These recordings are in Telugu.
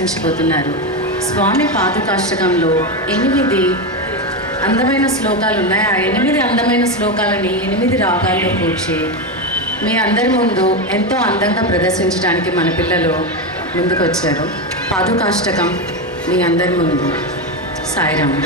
ప్రదర్శించబోతున్నారు. స్వామి పాదుకాష్టకంలో 8 అందమైన శ్లోకాలు ఉన్నాయి. ఆ 8 అందమైన శ్లోకాలని 8 రాగాల్లో కూర్చి మీ అందరి ముందు ఎంతో అందంగా ప్రదర్శించడానికి మన పిల్లలు ముందుకొచ్చారు. పాదుకాష్టకం మీ అందరి ముందు. సాయిరామ్.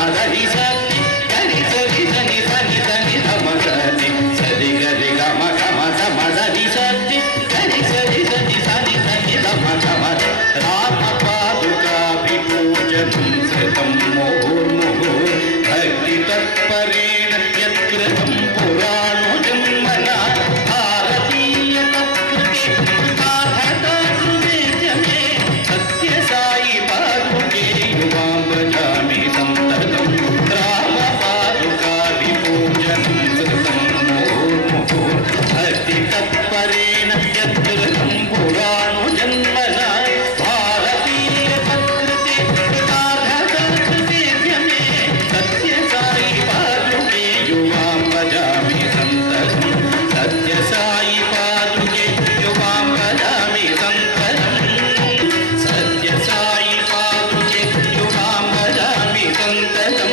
మదని సరి గరి సరి దని సని దని ధమ సరి సరి గరి గమ గమ ధమ దని సరి గరి సరి దని సని దని ధమ ధమ రామ పాదుకా విపూజనం శ్రుతం ముహుర్ముహుర్ భక్తి తత్పరేణ యత్కృతం పురాణో జన్మన భారతీయ తత్కృతే కృతార్థతాకృతే సత్య సాయి పాదుకే యువాం భజామి సంతతం రామ పాదుకా విపూజనం శ్రుతం ముహుర్ముహుర్ భక్తి తత్పరేణ యత్కృతం పురాణో జన్మన భారతీయ తత్కృతే కృతార్థతాకృతే సత్య సాయి పాదుకే యువాం భజామి సంతతం సత్య సాయి పాదుకే యువాం భజామి సంతతం సత్య సాయి పాదుకే యువాం భజామి సంతతం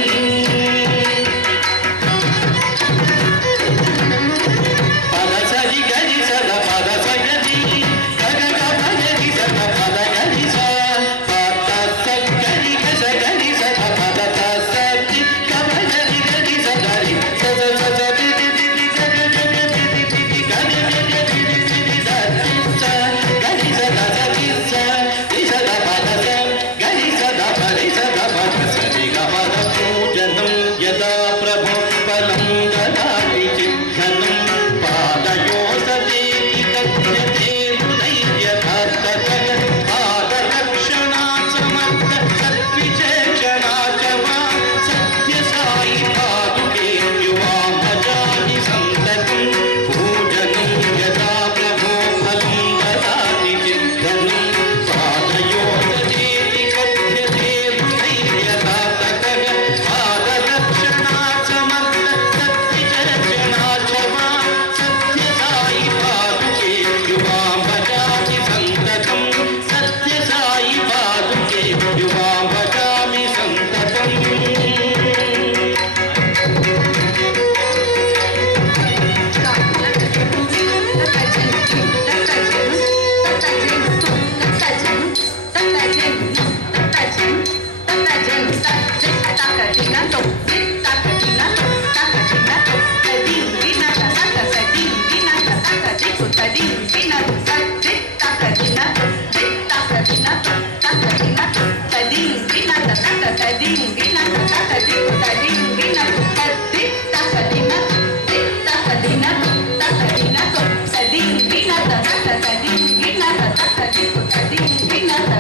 పద సరి గరి సద పద సగరి గగ గరి సద పద గరి స పద సగరి గస గరి సద పద సరి గమ గరి గరి సదరి సద సద ది ది ది ది గగ గగ ది ది ది ది గగ గగ ది ది ది ది సరి స గరి సద సరి స రి సద పద స గరి సద పరి సద పద సరి గమ ద పూజనం యదా ప్రభు ఫలం దదాతి చిత్తనం పాదయో సదేతి కథ్యతే హృదయథార్థతగ పాదరక్షణా సమర్థ సద్విచక్షణా చ వా సత్య సాయి పాదుకే యువాం భజామి సంతతం పూజనం యదా ప్రభో ఫలం దదాతి చిత్తనం పాదయో సదేతి కథ్యతే హృదయథార్థతగ పాదరక్షణా సమర్థ సద్విచక్షణా చ వా సత్య సాయి పాదుకే యువాం భజామి సంతతం సత్య సాయి పాదుకే యువాం భజామి సంతతం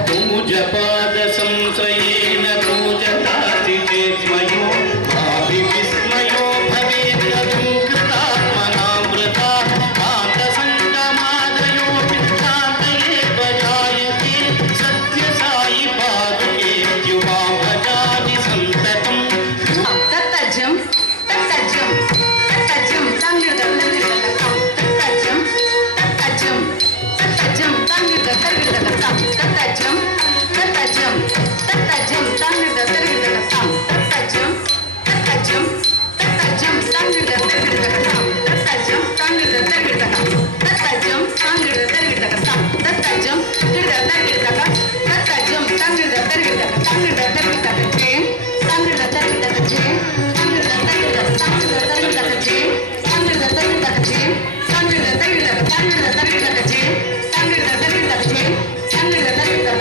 పూజపాద సంశ్రయేణ పూజతాసి చేత్మయో భావి విస్మయో భవేద్యదుం కృతాత్మనామృతా కాంతసంగమాదయో శాంతయే భజాయతే సత్య సాయి పాదుకే యువాం భజామి సంతతం తత్తజ్యం తత్తజ్యం తత్తజ్యం తంగిర్దం తత్తజ్యం తత్తజ్యం తత్తజ్యం తంగిర్దం తత్తజ్యం తత్తజ్యం తత్తజ్యం తంగిర్దం తత్తజ్యం తత్తజ్యం తత్తజ్యం తంగిర్దం తత్తజ్యం తంగిర్దం తత్తజ్యం తంగిర్దం తత్తజ్యం గిర్దం తత్తజ్యం తంగిర్దం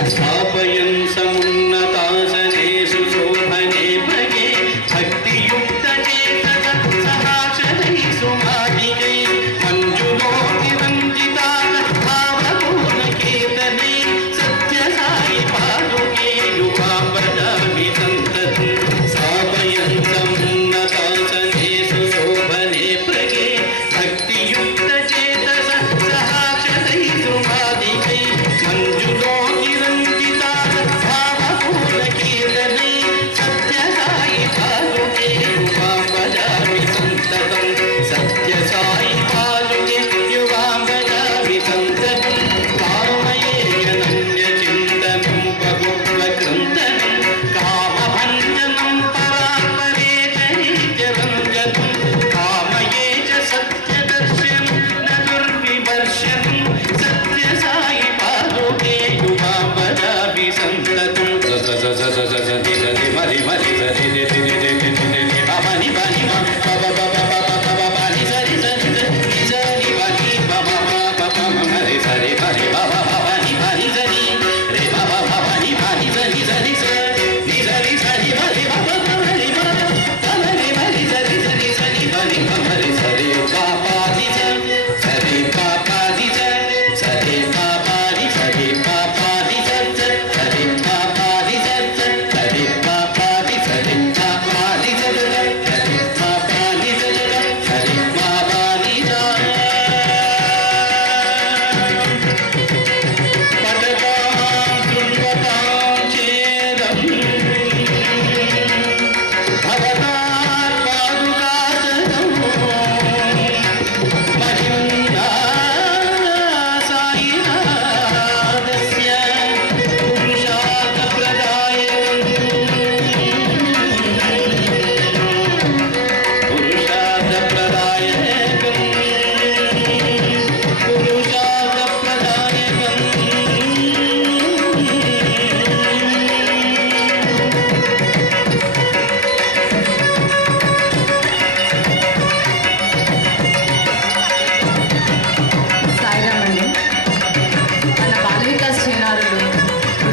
स्थापयन् समुन्नतासनेषु शोभने भगे भक्तियुक्तचेतसः सहाशनैः सुमाधिकैः मञ्जुलोतिरञ्जिताः भावपूर्णकेतने सत्य साई पादुके युवां भजामि सन्ततं स्थापयन् समुन्नतासनेषु शोभने भगे भक्तियुक्तचेतसः सहाशनैः सुमाधिकैः मञ्जुलोतिरञ्जिताः भावपूर्णकीर्तने सत्य साई पादुके युवां भजामि सन्ततं सत्य साई पादुके युवां भजामि सन्ततं कामयेयनन्यचिन्तनं बहुत्वकृन्तनं कामभञ्जनं परात्परे च नित्यरञ्जनं कामये च सत्यदर्शनं न दुर्विमर्शनं सत्य साई पादुके युवां भजामि सन्ततं स स स स स स स स स स स स स स स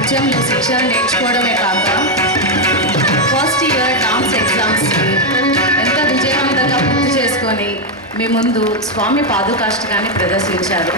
నృత్యంలో శిక్షణ నేర్చుకోవడమే కాక ఫస్ట్ ఇయర్ డాన్స్ ఎగ్జామ్స్ని ఎంత విజయవంతంగా పూర్తి చేసుకొని మీ ముందు స్వామి పాదుకాష్టకాన్ని ప్రదర్శించారు.